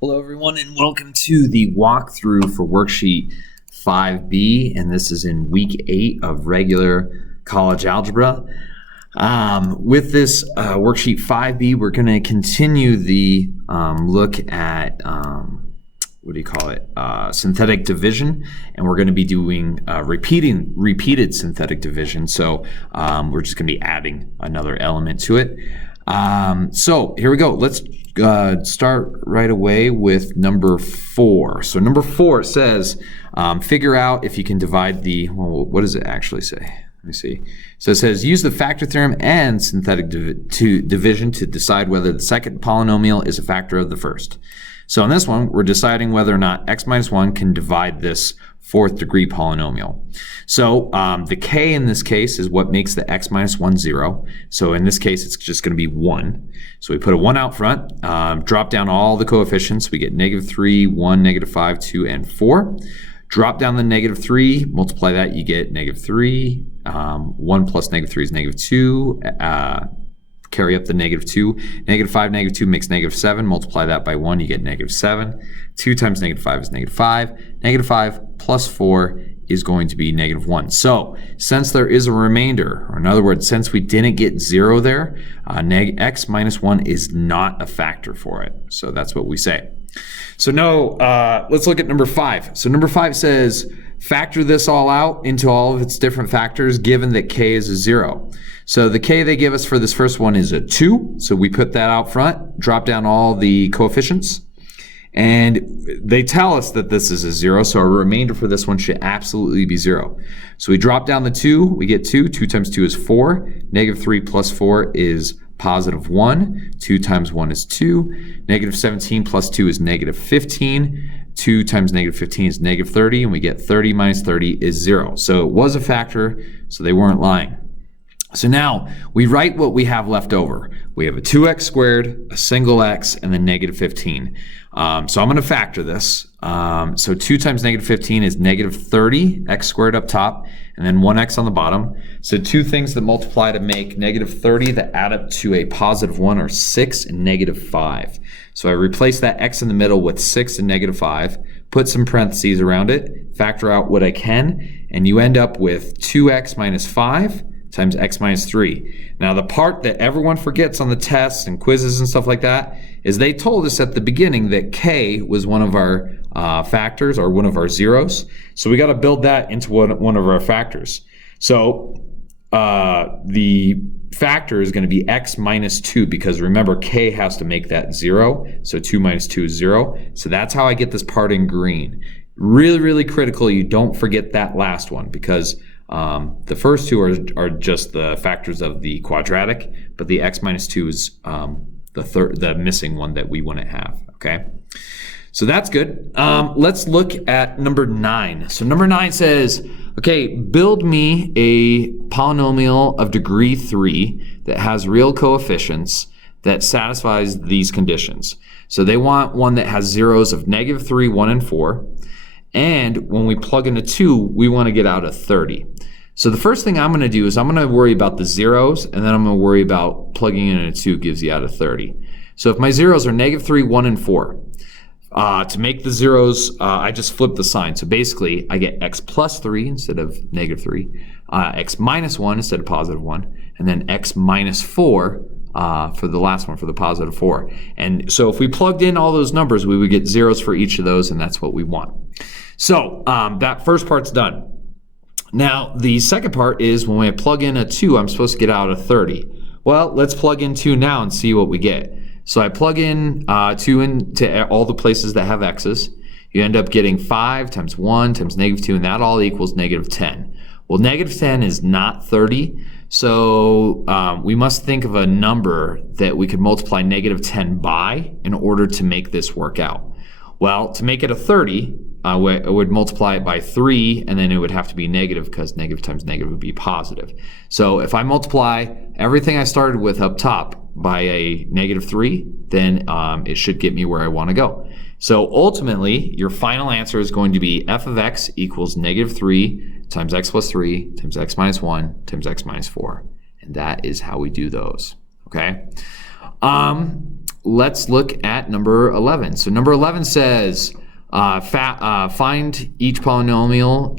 Hello everyone and welcome to the walkthrough for worksheet 5B, and this is in week 8 of regular college algebra. With this worksheet 5B, we're going to continue the look at synthetic division, and we're going to be doing repeated synthetic division. So we're just going to be adding another element to it. So here we go. Let's start right away with number 4. So number 4 says figure out if you can divide the, well, what does it actually say? Let me see. So it says use the factor theorem and synthetic division to decide whether the second polynomial is a factor of the first. So in this one, we're deciding whether or not x minus 1 can divide this 4th degree polynomial. So the k in this case is what makes the x minus 1 0. So in this case, it's just going to be 1. So we put a 1 out front, drop down all the coefficients. We get -3, 1, -5, 2, and 4. Drop down the -3, multiply that, you get -3. 1 plus -3 is -2. Carry up the -2. -5, -2 makes -7. Multiply that by 1, you get -7. 2 times -5 is -5. -5 plus 4 is going to be -1. So since there is a remainder, or in other words, since we didn't get 0 there, x minus 1 is not a factor for it. So that's what we say. So now let's look at number 5. So number 5 says factor this all out into all of its different factors given that k is a 0. So the k they give us for this first one is a 2. So we put that out front, drop down all the coefficients, and they tell us that this is a 0. So our remainder for this one should absolutely be 0. So we drop down the 2, we get 2. 2 times 2 is 4. -3 plus 4 is +1. 2 times 1 is 2. -17 plus 2 is -15. 2 times -15 is -30, and we get 30 minus 30 is 0. So it was a factor, so they weren't lying. So now we write what we have left over. We have a 2x squared, a single x, and then -15. So I'm going to factor this. So 2 times -15 is -30, x squared up top, and then 1x on the bottom. So two things that multiply to make -30 that add up to a +1 are 6 and -5. So I replace that x in the middle with 6 and -5, put some parentheses around it, factor out what I can, and you end up with 2x minus 5 times x minus 3. Now the part that everyone forgets on the tests and quizzes and stuff like that is they told us at the beginning that k was one of our factors, or one of our zeros. So we got to build that into one of our factors. So the factor is going to be x minus 2, because remember k has to make that 0. So 2 minus 2 is 0. So that's how I get this part in green. Really, really critical you don't forget that last one, because the first two are just the factors of the quadratic, but the x minus 2 is the missing one that we wouldn't have. Okay, so that's good. Let's look at number 9. So number 9 says, okay, build me a polynomial of degree 3 that has real coefficients that satisfies these conditions. So they want one that has zeros of -3, 1, and 4. And when we plug in a 2, we want to get out a 30. So the first thing I'm going to do is I'm going to worry about the zeros, and then I'm going to worry about plugging in a 2 gives you out a 30. So if my zeros are -3, 1, and 4, to make the zeros, I just flip the sign. So basically, I get x plus 3 instead of -3, x minus 1 instead of +1, and then x minus 4 for the last one, for the +4. And so if we plugged in all those numbers, we would get zeros for each of those, and that's what we want. So that first part's done. Now the second part is when I plug in a 2, I'm supposed to get out a 30. Well, let's plug in 2 now and see what we get. So I plug in 2 into all the places that have x's. You end up getting 5 times 1 times -2, and that all equals -10. Well, -10 is not 30, so we must think of a number that we could multiply -10 by in order to make this work out. Well, to make it a 30, I would multiply it by 3, and then it would have to be negative, because negative times negative would be positive. So if I multiply everything I started with up top by a -3, then it should get me where I want to go. So ultimately, your final answer is going to be f of x equals -3 times x plus 3 times x minus 1 times x minus 4. And that is how we do those. Okay? let's look at number 11. So number 11 says find each polynomial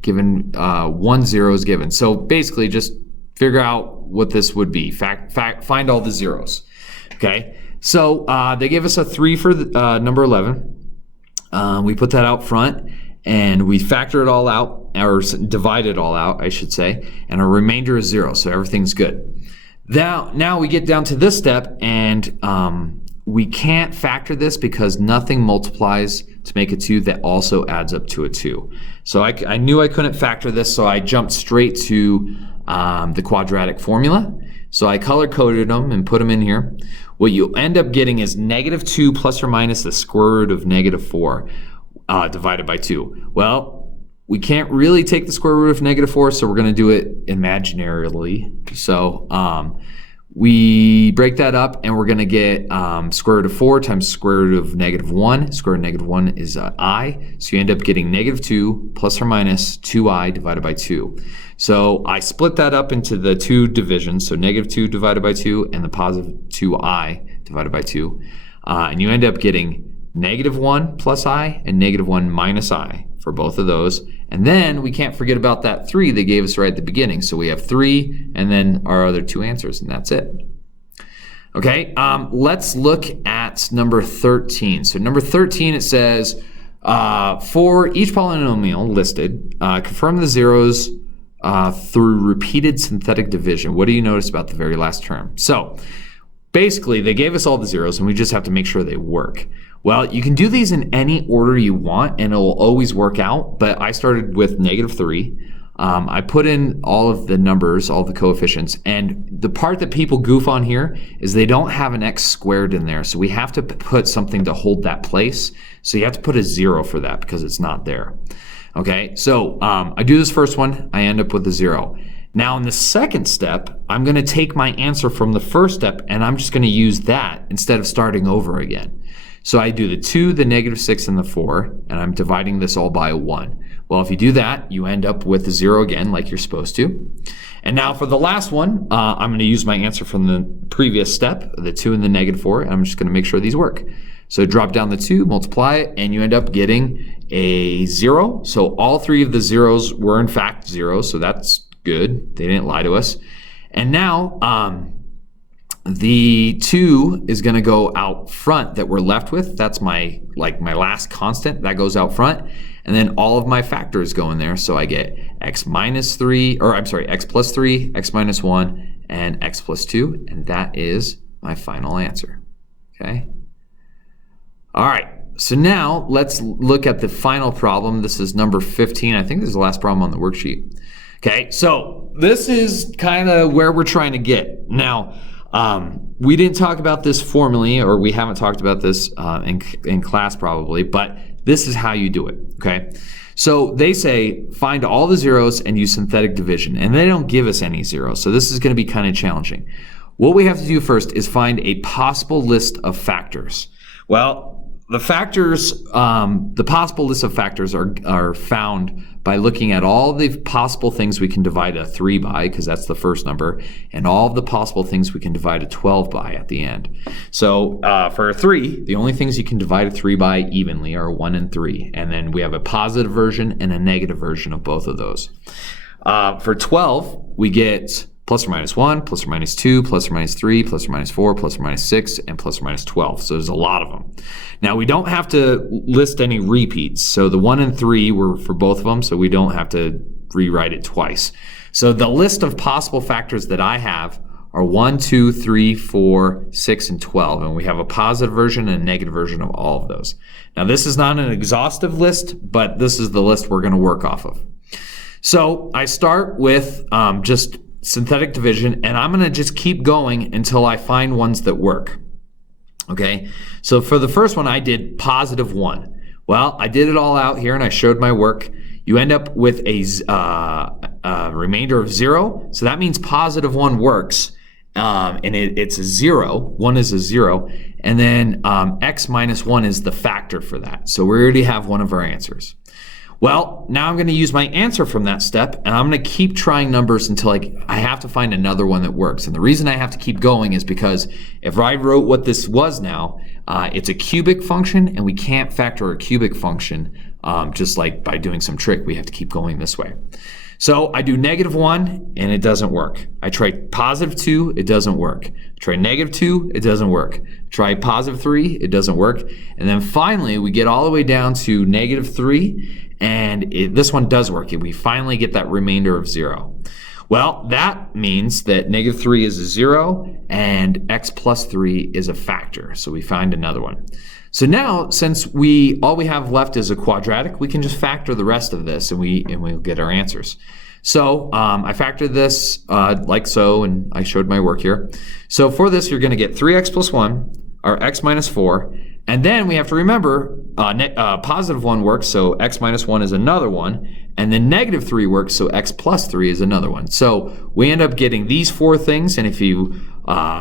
given 1 0 is given. So basically just figure out what this would be. Find all the zeros. Okay, so they gave us a 3 for number 11. We put that out front and we factor it all out, or divide it all out, I should say, and our remainder is 0, so everything's good. Now we get down to this step, and we can't factor this because nothing multiplies to make a 2 that also adds up to a 2. So I knew I couldn't factor this, so I jumped straight to the quadratic formula. So I color-coded them and put them in here. What you end up getting is -2 plus or minus the square root of -4 divided by 2. Well, we can't really take the square root of -4, so we're going to do it imaginarily. So we break that up, and we're going to get square root of 4 times square root of -1. Square root of -1 is I, so you end up getting -2 plus or minus 2i divided by 2. So I split that up into the two divisions, so -2 divided by 2 and the positive 2i divided by 2. And you end up getting -1 plus I and -1 minus I for both of those. And then we can't forget about that 3 they gave us right at the beginning. So we have 3 and then our other two answers, and that's it. Okay, let's look at number 13. So number 13, it says, for each polynomial listed, confirm the zeros through repeated synthetic division. What do you notice about the very last term? So basically, they gave us all the zeros, and we just have to make sure they work. Well, you can do these in any order you want, and it will always work out, but I started with -3. I put in all of the numbers, all the coefficients, and the part that people goof on here is they don't have an x squared in there, so we have to put something to hold that place. So you have to put a 0 for that because it's not there. Okay, so I do this first one, I end up with a 0. Now in the second step, I'm going to take my answer from the first step, and I'm just going to use that instead of starting over again. So I do the 2, the -6, and the 4, and I'm dividing this all by 1. Well, if you do that, you end up with a 0 again, like you're supposed to. And now for the last one, I'm going to use my answer from the previous step, the 2 and the -4, and I'm just going to make sure these work. So drop down the 2, multiply it, and you end up getting a 0. So all 3 of the zeros were in fact 0, so that's good. They didn't lie to us. And now the 2 is going to go out front that we're left with. That's my last constant. That goes out front. And then all of my factors go in there. So I get x plus 3, x minus 1, and x plus 2. And that is my final answer. Okay. All right. So now let's look at the final problem. This is number 15. I think this is the last problem on the worksheet. Okay. So this is kind of where we're trying to get. Now, we didn't talk about this formally, or we haven't talked about this in class probably, but this is how you do it, okay? So they say find all the zeros and use synthetic division, and they don't give us any zeros, so this is going to be kind of challenging. What we have to do first is find a possible list of factors. Well, the factors, the possible list of factors are found by looking at all the possible things we can divide a 3 by, because that's the first number, and all of the possible things we can divide a 12 by at the end. So for a 3, the only things you can divide a 3 by evenly are 1 and 3, and then we have a positive version and a negative version of both of those. For 12, we get plus or minus 1, plus or minus 2, plus or minus 3, plus or minus 4, plus or minus 6, and plus or minus 12. So there's a lot of them. Now we don't have to list any repeats. So the 1 and 3 were for both of them, so we don't have to rewrite it twice. So the list of possible factors that I have are 1, 2, 3, 4, 6, and 12. And we have a positive version and a negative version of all of those. Now this is not an exhaustive list, but this is the list we're going to work off of. So I start with just synthetic division, and I'm going to just keep going until I find ones that work. Okay, so for the first one, I did positive 1. Well, I did it all out here, and I showed my work. You end up with a remainder of 0, so that means positive 1 works, and it's a 0. 1 is a 0, and then x minus 1 is the factor for that. So we already have one of our answers. Well, now I'm going to use my answer from that step, and I'm going to keep trying numbers until I have to find another one that works. And the reason I have to keep going is because if I wrote what this was now, it's a cubic function, and we can't factor a cubic function just like by doing some trick. We have to keep going this way. So I do -1, and it doesn't work. I try +2, it doesn't work. Try -2, it doesn't work. Try +3, it doesn't work. And then finally, we get all the way down to -3, and this one does work. We finally get that remainder of 0. Well, that means that -3 is a 0, and x plus 3 is a factor. So we find another one. So now, since all we have left is a quadratic, we can just factor the rest of this, and we'll get our answers. So I factored this like so, and I showed my work here. So for this, you're going to get 3x plus 1, or x minus 4, and then we have to remember +1 works, so x minus 1 is another one, and then -3 works, so x plus 3 is another one. So we end up getting these 4 things, and if you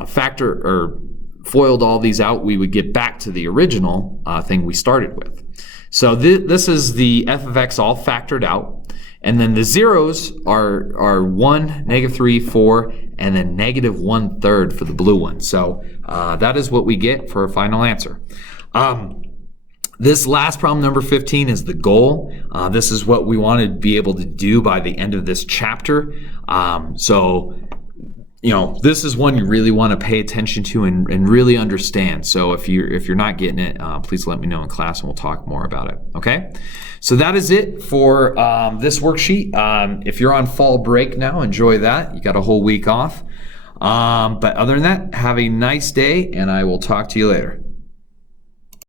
factor or foiled all these out, we would get back to the original thing we started with. So this is the f of x all factored out, and then the zeros are 1, -3, 4, and then -1/3 for the blue one. So that is what we get for our final answer. This last problem, number 15, is the goal. This is what we want to be able to do by the end of this chapter. This is one you really want to pay attention to and really understand. So if you're not getting it, please let me know in class and we'll talk more about it. Okay? So that is it for this worksheet. If you're on fall break now, enjoy that. You got a whole week off. But other than that, have a nice day, and I will talk to you later.